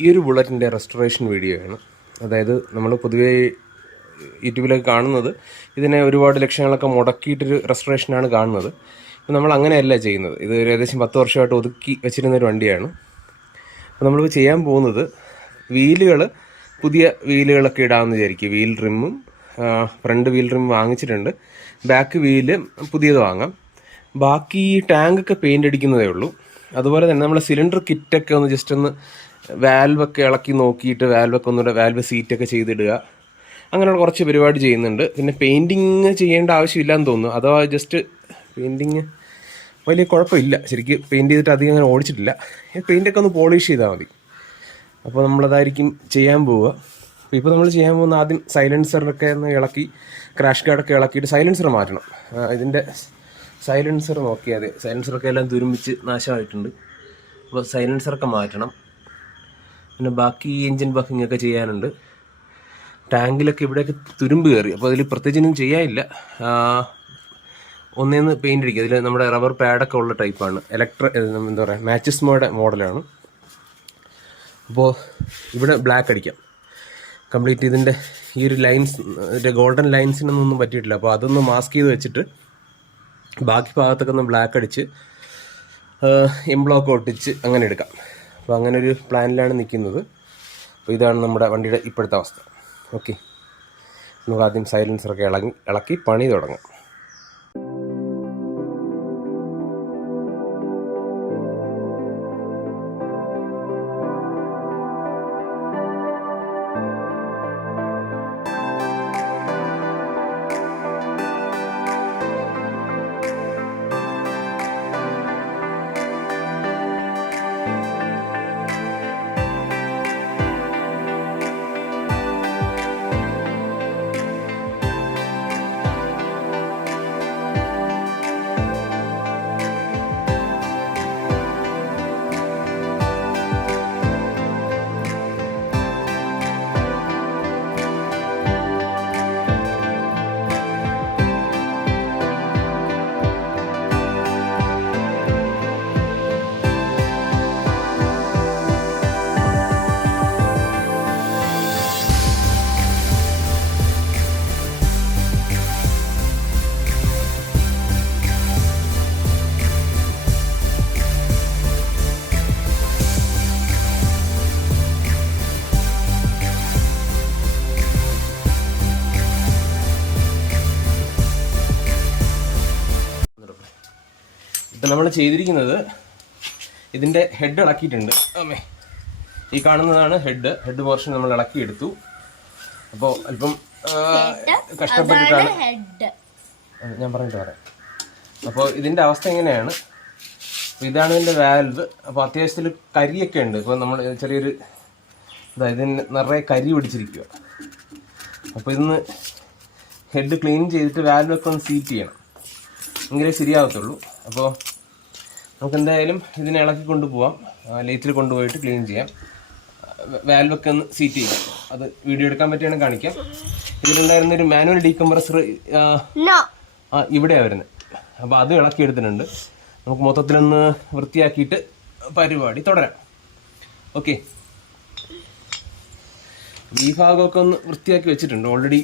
ഈ ഒരു ബുള്ളറ്റിൻ്റെ restoration video ആണ്. അതായത് നമ്മൾ പൊതുവേ യൂട്യൂബിലൊക്കെ കാണുന്നത് ഇതിനെ ഒരുപാട് ലക്ഷങ്ങളൊക്കെ മുടക്കിയിട്ടൊരു റെസ്റ്റോറേഷനാണ് കാണുന്നത്. അപ്പോൾ നമ്മൾ അങ്ങനെയല്ല ചെയ്യുന്നത്. ഇത് ഏകദേശം 10 വർഷമായിട്ട് ഒതുക്കി വെച്ചിരുന്നൊരു വണ്ടിയാണ്. അപ്പോൾ നമ്മളിപ്പോൾ ചെയ്യാൻ പോകുന്നത് വീലുകൾ, പുതിയ വീലുകളൊക്കെ ഇടാമെന്ന് വിചാരിക്കും. വീൽ റിമ്മും ഫ്രണ്ട് വീൽ റിം വാങ്ങിച്ചിട്ടുണ്ട്, ബാക്ക് വീല് പുതിയത് വാങ്ങാം. ബാക്കി ടാങ്കൊക്കെ പെയിൻ്റ് അടിക്കുന്നതേ ഉള്ളൂ. അതുപോലെ തന്നെ നമ്മൾ സിലിണ്ടർ കിറ്റൊക്കെ ഒന്ന് ജസ്റ്റ് ഒന്ന് വാൽവൊക്കെ ഇളക്കി നോക്കിയിട്ട് വാൽവൊക്കെ ഒന്നുകൂടെ വാൽവ് സീറ്റൊക്കെ ചെയ്തിടുക, അങ്ങനെയുള്ള കുറച്ച് പരിപാടി ചെയ്യുന്നുണ്ട്. പിന്നെ പെയിൻറ്റിങ് ചെയ്യേണ്ട ആവശ്യമില്ലാന്ന് തോന്നുന്നു. അഥവാ ജസ്റ്റ് പെയിൻറ്റിങ് വലിയ കുഴപ്പമില്ല, ശരിക്കും പെയിൻറ്റ് ചെയ്തിട്ട് അധികം അങ്ങനെ ഓടിച്ചിട്ടില്ല. പെയിൻറ്റൊക്കെ ഒന്ന് പോളിഷ് ചെയ്താൽ മതി. അപ്പോൾ നമ്മളതായിരിക്കും ചെയ്യാൻ പോവുക. ഇപ്പോൾ നമ്മൾ ചെയ്യാൻ പോകുന്ന ആദ്യം സൈലൻസറൊക്കെ ഒന്ന് ഇളക്കി, ക്രാഷ് ഗാർഡൊക്കെ ഇളക്കിയിട്ട് സൈലൻസർ മാറ്റണം. ഇതിൻ്റെ സൈലൻസർ നോക്കിയാൽ മതി. സൈലൻസറൊക്കെ എല്ലാം തുരുമ്പിച്ച് നാശമായിട്ടുണ്ട്. അപ്പോൾ സൈലൻസറൊക്കെ മാറ്റണം. പിന്നെ ബാക്കി എൻജിൻ ബഫിംഗ് ഒക്കെ ചെയ്യാനുണ്ട്. ടാങ്കിലൊക്കെ ഇവിടെയൊക്കെ തുരുമ്പ് കയറി, അപ്പോൾ അതിൽ പ്രത്യേകിച്ചൊന്നും ചെയ്യാനില്ല. ഒന്നേന്ന് പെയിൻ്റ് അടിക്കുക. അതിൽ നമ്മുടെ റബ്ബർ പാഡൊക്കെ ഉള്ള ടൈപ്പാണ്. എന്താ പറയുക, മാച്ചിസ്മോയുടെ മോഡലാണ്. അപ്പോൾ ഇവിടെ ബ്ലാക്ക് അടിക്കാം കംപ്ലീറ്റ്. ഇതിൻ്റെ ഈ ഒരു ലൈൻസ്, ഇതിൻ്റെ ഗോൾഡൻ ലൈൻസിനൊന്നും പറ്റിയിട്ടില്ല. അപ്പോൾ അതൊന്ന് മാസ്ക് ചെയ്ത് വെച്ചിട്ട് ബാക്കി ഭാഗത്തൊക്കെ ഒന്ന് ബ്ലാക്ക് അടിച്ച് എംബ്ലോക്ക് ഒട്ടിച്ച് അങ്ങനെ എടുക്കാം. അപ്പോൾ അങ്ങനെ ഒരു പ്ലാനിലാണ് നിൽക്കുന്നത്. അപ്പോൾ ഇതാണ് നമ്മുടെ വണ്ടിയുടെ ഇപ്പോഴത്തെ അവസ്ഥ. ഓക്കെ, നമുക്ക് ആദ്യം സൈലൻസറൊക്കെ ഇളക്കി പണി തുടങ്ങാം. ഇപ്പം നമ്മൾ ചെയ്തിരിക്കുന്നത്, ഇതിൻ്റെ ഹെഡ് ഇളക്കിയിട്ടുണ്ട്. ഈ കാണുന്നതാണ് ഹെഡ് പോർഷൻ നമ്മൾ ഇളക്കിയെടുത്തു. അപ്പോൾ അല്പം കഷ്ടപ്പെട്ടിട്ടാണ് ഞാൻ പറഞ്ഞിട്ട് പറയാം. അപ്പോൾ ഇതിൻ്റെ അവസ്ഥ എങ്ങനെയാണ്, ഇതാണ് ഇതിൻ്റെ വാൽവ്. അപ്പോൾ അത്യാവശ്യത്തിൽ കരിയൊക്കെ ഉണ്ട്. ഇപ്പോൾ നമ്മൾ ചെറിയൊരു ഇതിന് നിറയെ കരി പിടിച്ചിരിക്കുക. അപ്പോൾ ഇതൊന്ന് ഹെഡ് ക്ലീൻ ചെയ്തിട്ട് വാൽവൊക്കെ ഒന്ന് സീറ്റ് ചെയ്യണം, എങ്കിലേ ശരിയാകത്തുള്ളൂ. അപ്പോൾ നമുക്ക് എന്തായാലും ഇതിനെ ഇളക്കി കൊണ്ടുപോകാം, ലേറ്റിൽ കൊണ്ടുപോയിട്ട് ക്ലീൻ ചെയ്യാം. വാൽവൊക്കെ ഒന്ന് സീറ്റ് ചെയ്യാം. അത് വീഡിയോ എടുക്കാൻ പറ്റുകയാണെങ്കിൽ കാണിക്കാം. ഇതിലുണ്ടായിരുന്നൊരു മാനുവൽ ഡീകംപ്രസർ ഇവിടെയാണ് വരുന്നത്. അപ്പോൾ അത് ഇളക്കി എടുത്തിട്ടുണ്ട്. നമുക്ക് മൊത്തത്തിലൊന്ന് വൃത്തിയാക്കിയിട്ട് പരിപാടി തുടരാം. ഓക്കെ, ഈ ഭാഗമൊക്കെ ഒന്ന് വൃത്തിയാക്കി വെച്ചിട്ടുണ്ട്. ഓൾറെഡി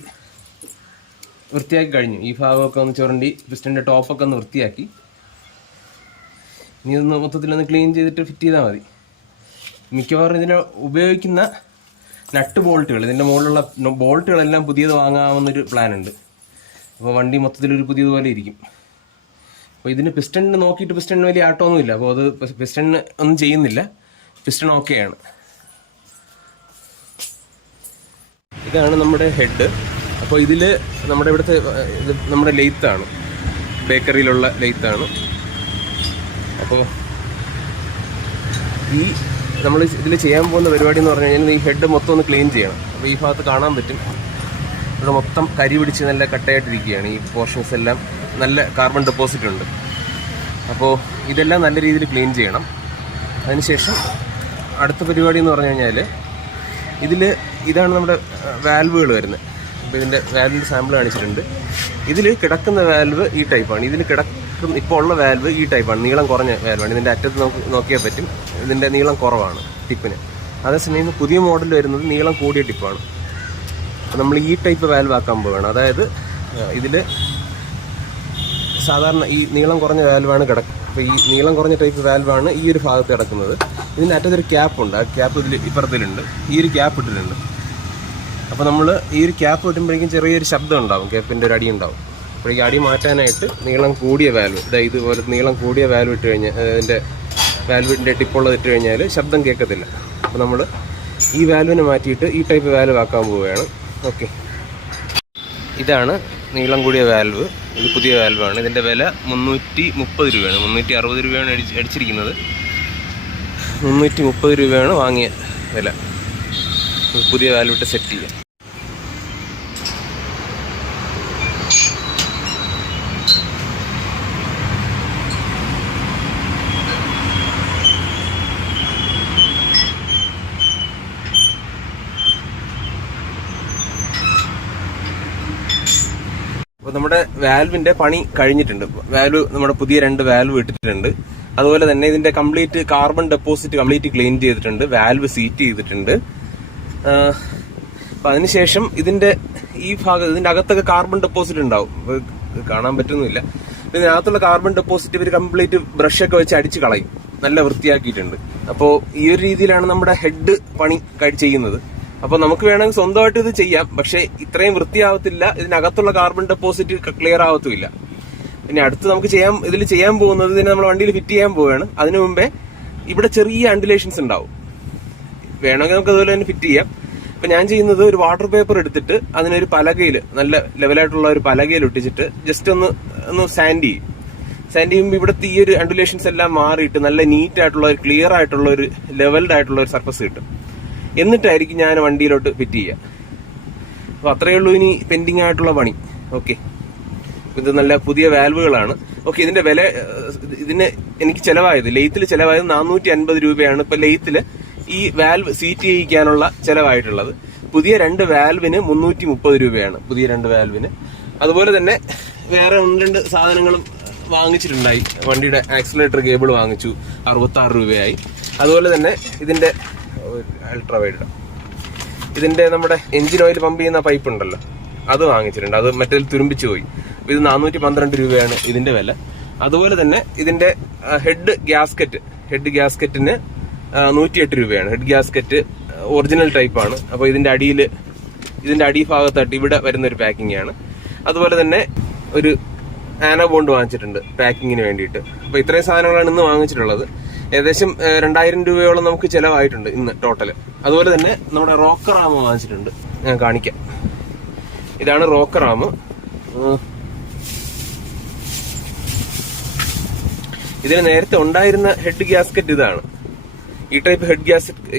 വൃത്തിയാക്കി കഴിഞ്ഞു. ഈ ഭാഗമൊക്കെ ഒന്ന് ചുരണ്ടി പിസ്റ്റൻ്റെ ടോപ്പൊക്കെ ഒന്ന് വൃത്തിയാക്കി. ഇനി ഇതൊന്ന് മൊത്തത്തിലൊന്ന് ക്ലീൻ ചെയ്തിട്ട് ഫിറ്റ് ചെയ്താൽ മതി. മിക്കവാറും ഇതിന് ഉപയോഗിക്കുന്ന നട്ട് ബോൾട്ടുകൾ, ഇതിൻ്റെ മുകളിലുള്ള ബോൾട്ടുകളെല്ലാം പുതിയത് വാങ്ങാമെന്നൊരു പ്ലാനുണ്ട്. അപ്പോൾ വണ്ടി മൊത്തത്തിലൊരു പുതിയതുപോലെ ഇരിക്കും. അപ്പോൾ ഇതിന് പിസ്റ്റണിന് നോക്കിയിട്ട് പിസ്റ്റണിന് വലിയ ആട്ടമൊന്നുമില്ല. അപ്പോൾ അത് പിസ്റ്റണിന് ഒന്നും ചെയ്യുന്നില്ല, പിസ്റ്റൺ ഓക്കെയാണ്. ഇതാണ് നമ്മുടെ ഹെഡ്. അപ്പോൾ ഇതിൽ നമ്മുടെ ഇവിടുത്തെ ഇത് നമ്മുടെ ലെയ്ത്താണ്, ബേക്കറിയിലുള്ള ലെയ്ത്താണ്. അപ്പോൾ ഈ നമ്മൾ ഇതിൽ ചെയ്യാൻ പോകുന്ന പരിപാടി എന്ന് പറഞ്ഞു കഴിഞ്ഞാൽ ഈ ഹെഡ് മൊത്തം ഒന്ന് ക്ലീൻ ചെയ്യണം. അപ്പോൾ ഈ ഭാഗത്ത് കാണാൻ പറ്റും, ഇവിടെ മൊത്തം കരി പിടിച്ച് നല്ല കട്ടയായിട്ടിരിക്കുകയാണ്. ഈ പോർഷൻസ് എല്ലാം നല്ല കാർബൺ ഡെപ്പോസിറ്റ് ഉണ്ട്. അപ്പോൾ ഇതെല്ലാം നല്ല രീതിയിൽ ക്ലീൻ ചെയ്യണം. അതിനുശേഷം അടുത്ത പരിപാടി എന്ന് പറഞ്ഞു കഴിഞ്ഞാൽ ഇതാണ് നമ്മുടെ വാൽവുകൾ വരുന്നത്. അപ്പോൾ ഇതിൻ്റെ വാൽവിൻ്റെ സാമ്പിൾ കാണിച്ചിട്ടുണ്ട്. ഇതിൽ കിടക്കുന്ന വാൽവ് ഈ ടൈപ്പാണ്. ഇതിൽ ഇപ്പോൾ ഉള്ള വാൽവ് ഈ ടൈപ്പാണ്, നീളം കുറഞ്ഞ വാൽവാണ്. ഇതിൻ്റെ അറ്റത്ത് നോക്കിയാൽ പറ്റും, ഇതിൻ്റെ നീളം കുറവാണ് ടിപ്പിന്. അതേസമയം പുതിയ മോഡൽ വരുന്നത് നീളം കൂടിയ ടിപ്പാണ്. അപ്പോൾ നമ്മൾ ഈ ടൈപ്പ് വാൽവ് ആക്കാൻ പോവുകയാണ്. അതായത് ഇതിൽ സാധാരണ ഈ നീളം കുറഞ്ഞ വാൽവാണ് കിടക്കുന്നത്. അപ്പോൾ ഈ നീളം കുറഞ്ഞ ടൈപ്പ് വാൽവാണ് ഈ ഒരു ഭാഗത്ത് കിടക്കുന്നത്. ഇതിൻ്റെ അറ്റത്തൊരു ക്യാപ്പുണ്ട്. ആ ക്യാപ്പ് ഇതിൽ ഇപ്പുറത്തിലുണ്ട്. ഈ ഒരു ക്യാപ്പ് ഇട്ടിട്ടുണ്ട്. അപ്പോൾ നമ്മൾ ഈ ഒരു ക്യാപ്പ് ഇടുമ്പോഴേക്കും ചെറിയൊരു ശബ്ദം ഉണ്ടാവും, ക്യാപ്പിൻ്റെ ഒരു അടി ഉണ്ടാവും. അപ്പോൾ ഈ അടി മാറ്റാനായിട്ട് നീളം കൂടിയ വാൽവ്, ഇതുപോലെ നീളം കൂടിയ വാൽവ് ഇട്ട് കഴിഞ്ഞാൽ അതിൻ്റെ വാൽവിൻ്റെ ടിപ്പുള്ളത് ഇട്ട് കഴിഞ്ഞാൽ ശബ്ദം കേൾക്കത്തില്ല. അപ്പോൾ നമ്മൾ ഈ വാൽവിനെ മാറ്റിയിട്ട് ഈ ടൈപ്പ് വാൽവ് ആക്കാൻ പോവുകയാണ്. ഓക്കെ, ഇതാണ് നീളം കൂടിയ വാൽവ്. ഇത് പുതിയ വാൽവാണ്. ഇതിൻ്റെ വില 330 രൂപയാണ്. 360 രൂപയാണ് അടിച്ചിരിക്കുന്നത്. 330 രൂപയാണ് വാങ്ങിയ വില. പുതിയ വാൽവിട്ട് സെറ്റ് ചെയ്യാം. അപ്പോൾ നമ്മുടെ വാൽവിന്റെ പണി കഴിഞ്ഞിട്ടുണ്ട്. വാൽവ് നമ്മുടെ പുതിയ 2 വാൽവ് ഇട്ടിട്ടുണ്ട്. അതുപോലെ തന്നെ ഇതിന്റെ complete carbon deposit complete clean ചെയ്തിട്ടുണ്ട്. വാൽവ് സീറ്റ് ചെയ്തിട്ടുണ്ട്. അപ്പൊ അതിനുശേഷം ഇതിന്റെ ഈ ഭാഗം, ഇതിന്റെ അകത്തൊക്കെ കാർബൺ ഡെപ്പോസിറ്റ് ഉണ്ടാവും. കാണാൻ പറ്റുന്നില്ല. ഇതിനകത്തുള്ള കാർബൺ ഡെപ്പോസിറ്റ് ഇവർ കംപ്ലീറ്റ് ബ്രഷൊക്കെ വെച്ച് അടിച്ച് കളയും. നല്ല വൃത്തിയാക്കിയിട്ടുണ്ട്. അപ്പോൾ ഈ ഒരു രീതിയിലാണ് നമ്മുടെ ഹെഡ് പണി ചെയ്യുന്നത്. അപ്പോൾ നമുക്ക് വേണമെങ്കിൽ സ്വന്തമായിട്ട് ഇത് ചെയ്യാം. പക്ഷേ ഇത്രയും വൃത്തിയാവത്തില്ല. ഇതിനകത്തുള്ള കാർബൺ ഡെപ്പോസിറ്റ് ക്ലിയർ ആവത്തുമില്ല. പിന്നെ അടുത്ത് നമുക്ക് ഇതിൽ ചെയ്യാൻ പോകുന്നത്, ഇതിനെ നമ്മൾ വണ്ടിയിൽ ഫിറ്റ് ചെയ്യാൻ പോവുകയാണ്. അതിനു മുമ്പേ ഇവിടെ ചെറിയ അണ്ടുലേഷൻസ് ഉണ്ടാവും. വേണമെങ്കിൽ നമുക്ക് അതുപോലെ തന്നെ ഫിറ്റ് ചെയ്യാം. അപ്പൊ ഞാൻ ചെയ്യുന്നത്, ഒരു വാട്ടർ പേപ്പർ എടുത്തിട്ട് അതിനൊരു പലകയിൽ, നല്ല ലെവലായിട്ടുള്ള ഒരു പലകയിൽ ഒട്ടിച്ചിട്ട് ജസ്റ്റ് ഒന്ന് സാൻഡ് ചെയ്യും. സാൻഡ് ചെയ്യുമ്പോൾ ഇവിടുത്തെ ഈ ഒരു അണ്ടുലേഷൻസ് എല്ലാം മാറിയിട്ട് നല്ല നീറ്റ് ആയിട്ടുള്ള ഒരു ക്ലിയർ ആയിട്ടുള്ള ഒരു ലെവൽഡ് ആയിട്ടുള്ള ഒരു സർഫസ് കിട്ടും. എന്നിട്ടായിരിക്കും ഞാൻ വണ്ടിയിലോട്ട് ഫിറ്റ് ചെയ്യുക. അപ്പൊ അത്രയേ ഉള്ളൂ ഇനി പെൻഡിങ് ആയിട്ടുള്ള പണി. ഓക്കെ, ഇത് നല്ല പുതിയ വാൽവുകളാണ്. ഓക്കെ, ഇതിന്റെ വില, ഇതിന് എനിക്ക് ചെലവായത്, ലെയ്ത്തിൽ ചെലവായത് 450 രൂപയാണ്. ഇപ്പൊ ലെയ്ത്തിൽ ഈ വാൽവ് സീറ്റ് ചെയ്യിക്കാനുള്ള ചെലവായിട്ടുള്ളത്. പുതിയ 2 വാൽവിന് 330 രൂപയാണ്. പുതിയ 2 വാൽവിന്. അതുപോലെ തന്നെ വേറെ 1-2 സാധനങ്ങളും വാങ്ങിച്ചിട്ടുണ്ടായി. വണ്ടിയുടെ ആക്സിലറേറ്റർ കേബിൾ വാങ്ങിച്ചു, 66 രൂപയായി. അതുപോലെ തന്നെ ഇതിന്റെ അൾട്രാവൈഡ്, ഇതിന്റെ നമ്മുടെ എഞ്ചിൻ ഓയിൽ പമ്പ് ചെയ്യുന്ന പൈപ്പ് ഉണ്ടല്ലോ, അത് വാങ്ങിച്ചിട്ടുണ്ട്. അത് മറ്റേ തുരുമ്പിച്ചു പോയി. ഇത് 412 രൂപയാണ് ഇതിന്റെ വില. അതുപോലെ തന്നെ ഇതിന്റെ ഹെഡ് ഗ്യാസ്കറ്റിന് 108 രൂപയാണ്. ഹെഡ് ഗ്യാസ്കറ്റ് ഒറിജിനൽ ടൈപ്പാണ്. അപ്പൊ ഇതിന്റെ അടിഭാഗത്തായിട്ട് ഇവിടെ വരുന്ന ഒരു പാക്കിംഗ് ആണ്. അതുപോലെ തന്നെ ഒരു ആനോ ബോണ്ട് വാങ്ങിച്ചിട്ടുണ്ട് പാക്കിങ്ങിന് വേണ്ടിയിട്ട്. അപ്പൊ ഇത്രയും സാധനങ്ങളാണ് ഇന്ന് വാങ്ങിച്ചിട്ടുള്ളത്. ഏകദേശം 2000 രൂപയോളം നമുക്ക് ചെലവായിട്ടുണ്ട് ഇന്ന് ടോട്ടല്. അതുപോലെ തന്നെ നമ്മുടെ റോക്കർ ആം വാങ്ങിച്ചിട്ടുണ്ട്. ഞാൻ കാണിക്കാം. ഇതാണ് റോക്കർ ആം. ഇതിന് നേരത്തെ ഉണ്ടായിരുന്ന ഹെഡ് ഗ്യാസ്കറ്റ് ഇതാണ്. ഈ ടൈപ്പ് ഹെഡ്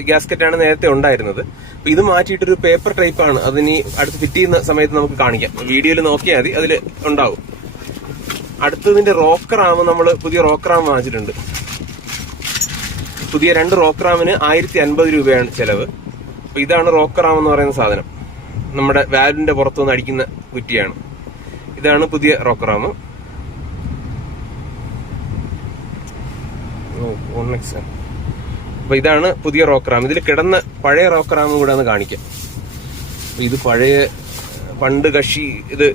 ഗ്യാസ്കറ്റ് ആണ് നേരത്തെ ഉണ്ടായിരുന്നത്. അപ്പൊ ഇത് മാറ്റിയിട്ടൊരു പേപ്പർ ടൈപ്പാണ്. അതിനി അടുത്ത് ഫിറ്റ് ചെയ്യുന്ന സമയത്ത് നമുക്ക് കാണിക്കാം. വീഡിയോയിൽ നോക്കിയാൽ മതി, അതിൽ ഉണ്ടാവും. അടുത്തതിന്റെ റോക്കർ ആം, നമ്മൾ പുതിയ റോക്കർ ആം വാങ്ങിച്ചിട്ടുണ്ട്. പുതിയ 2 റോക്കർ ആമിന് 1050 രൂപയാണ് ചെലവ്. അപ്പൊ ഇതാണ് റോക്കർ ആം എന്ന് പറയുന്ന സാധനം. നമ്മുടെ വാൽവിന്റെ പുറത്തുനിന്ന് അടിക്കുന്ന കുറ്റിയാണ്. ഇതാണ് പുതിയ റോക്കർ ആം. അപ്പൊ ഇതാണ് പുതിയ റോക്കർ ആം. ഇതിൽ കിടന്ന പഴയ റോക്കർ ആം കൂടെ ഒന്ന് കാണിക്കാം. ഇത് പണ്ട് കക്ഷി ഇത്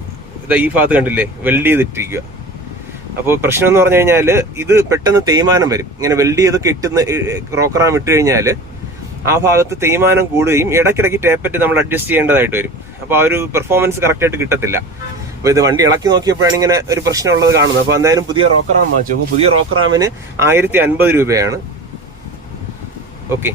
ഈ ഭാഗത്ത് കണ്ടില്ലേ, വെൽഡ് ചെയ്തിട്ടിരിക്കുക. അപ്പോൾ പ്രശ്നം എന്ന് പറഞ്ഞു കഴിഞ്ഞാൽ ഇത് പെട്ടെന്ന് തേയ്മാനം വരും. ഇങ്ങനെ വെൽഡ് ചെയ്തൊക്കെ റോക്കർ ആം ഇട്ട് കഴിഞ്ഞാൽ ആ ഭാഗത്ത് തേയ്മാനം കൂടുകയും ഇടയ്ക്കിടയ്ക്ക് ടേപ്പറ്റ് നമ്മൾ അഡ്ജസ്റ്റ് ചെയ്യേണ്ടതായിട്ട് വരും. അപ്പോൾ ആ ഒരു പെർഫോമൻസ് കറക്റ്റ് ആയിട്ട് കിട്ടത്തില്ല. അപ്പോൾ ഇത് വണ്ടി ഇളക്കി നോക്കിയപ്പോഴാണ് ഇങ്ങനെ ഒരു പ്രശ്നമുള്ളത് കാണുന്നത്. അപ്പോൾ എന്തായാലും പുതിയ റോക്കർ ആം വാങ്ങിച്ചു. അപ്പോൾ പുതിയ റോക്കർ ആമിന് 1050 രൂപയാണ്. ഓക്കെ.